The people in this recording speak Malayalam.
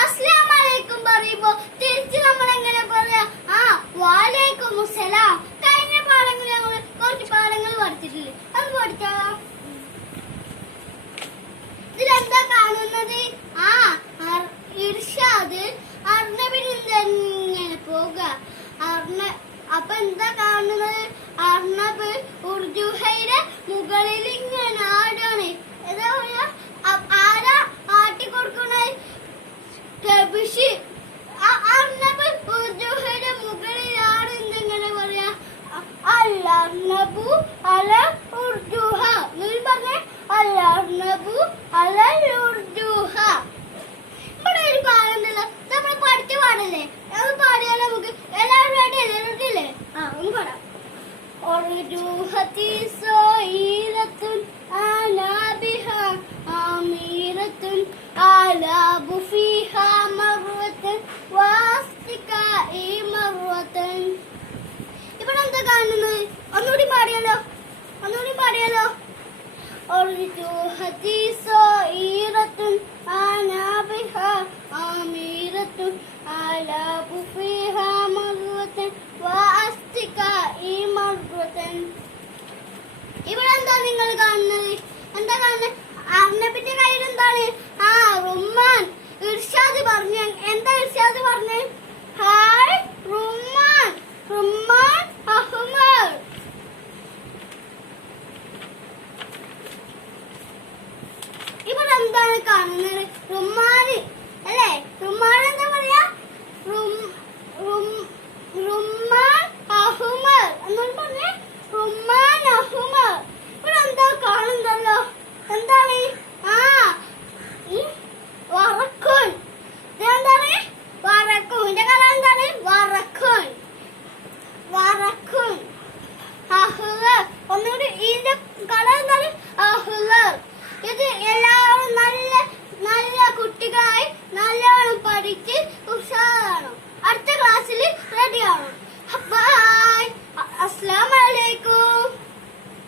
അസ്സലാമലൈക്കും പറയുമ്പോ തിരിച്ച് നമ്മൾ എങ്ങനെ പറയാ? വാലൈക്കും അസ്സലാം. കഴിഞ്ഞ പാഠങ്ങൾ ഞങ്ങൾ കുറച്ച് പാഠങ്ങൾ പഠിച്ചിട്ടില്ലേ, അത് പഠിക്കാം. ഇതിലെന്താ കാണുന്നത്? ഇർഷാദ് അർണബിനെ പോക. അപ്പൊ എന്താ കാണുന്നത്? അർണബ് ഉർജുഹയുടെ മുകളിൽ ഇങ്ങനെ ആടാണ്. എന്താ പറയാ? ആരാ ആട്ടി കൊടുക്കണേ? അർണബ് ഉർജുഹയുടെ മുകളിൽ ആടുന്നെങ്ങനെ പറയാ? അൽ-അർണബു അല ഉർജുഹ. നിങ്ങൾ പറഞ്ഞേ അൽ-അർണബു അല ഉർജുഹ. ഇവിടെ ഒരു പാടുണ്ടല്ലോ, നമ്മൾ പഠിച്ച പാടല്ലേ, അത് പാടിയാലോ നമുക്ക്? എല്ലാവരും റെഡി അല്ലേ? ഒന്ന് പാടാം. ഉർജുഹത്തി സോയിറത്തുൻ അനാബിഹാ ആമീറത്തുൻ അലാബു ഫീഹാ മർവതൻ വാസ്തികാഇ മർവതൻ. ഇവിടെ എന്താ കാണുന്നത്? ഒന്നുകൂടി പാടിയാലോ? ഉർജുഹത്തി സോയിറത്തുൻ അനാബിഹാ ആമീറത്തുൻ അലാബു ഫീഹാ മർവതൻ വാസ്തികാഇ മർവതൻ. ഇവിടെ എന്താ നിങ്ങൾ കാണുന്നത്? എന്താ കാണുന്നത്? അർണബിന്റെ കയ്യിൽ എന്താണ്? റുമ്മാൻ. ഇർഷാദ് പറഞ്ഞു. എന്താ ഇർഷാദ് പറഞ്ഞു? ഹായ് റുമ്മാൻ, റുമ്മാൻ അഹ്മർ. ഇവിടെ എന്താണ് കാണുന്നത്? റുമ്മാൻ അല്ലേ? റുമ്മാൻ എന്താ പറയാ? റുമ്മാൻ അഹ്മർ എന്നൊരു പറഞ്ഞേ. റുമ്മാൻ അഹ്മർ. ഇവിടെ എന്താ കാണുന്നല്ലോ? എന്താണ്? വറക്കുൻ. ഇതെന്താണ്? വറക്കുൻ. ഇതിന്റെ കളർ എന്താണ്? വറക്കുൻ. വറക്കുൻ അഹ്ലർ. ഒന്നുകൂടി ഇതിന്റെ കളർ എന്താണ്? അഹ്ലർ. ഇത് എല്ലാവരും നല്ല നല്ല കുട്ടികളായി നല്ലോണം പഠിച്ച് ഉഷാറാണ്. അടുത്ത ക്ലാസ്സിൽ റെഡി ആവണം.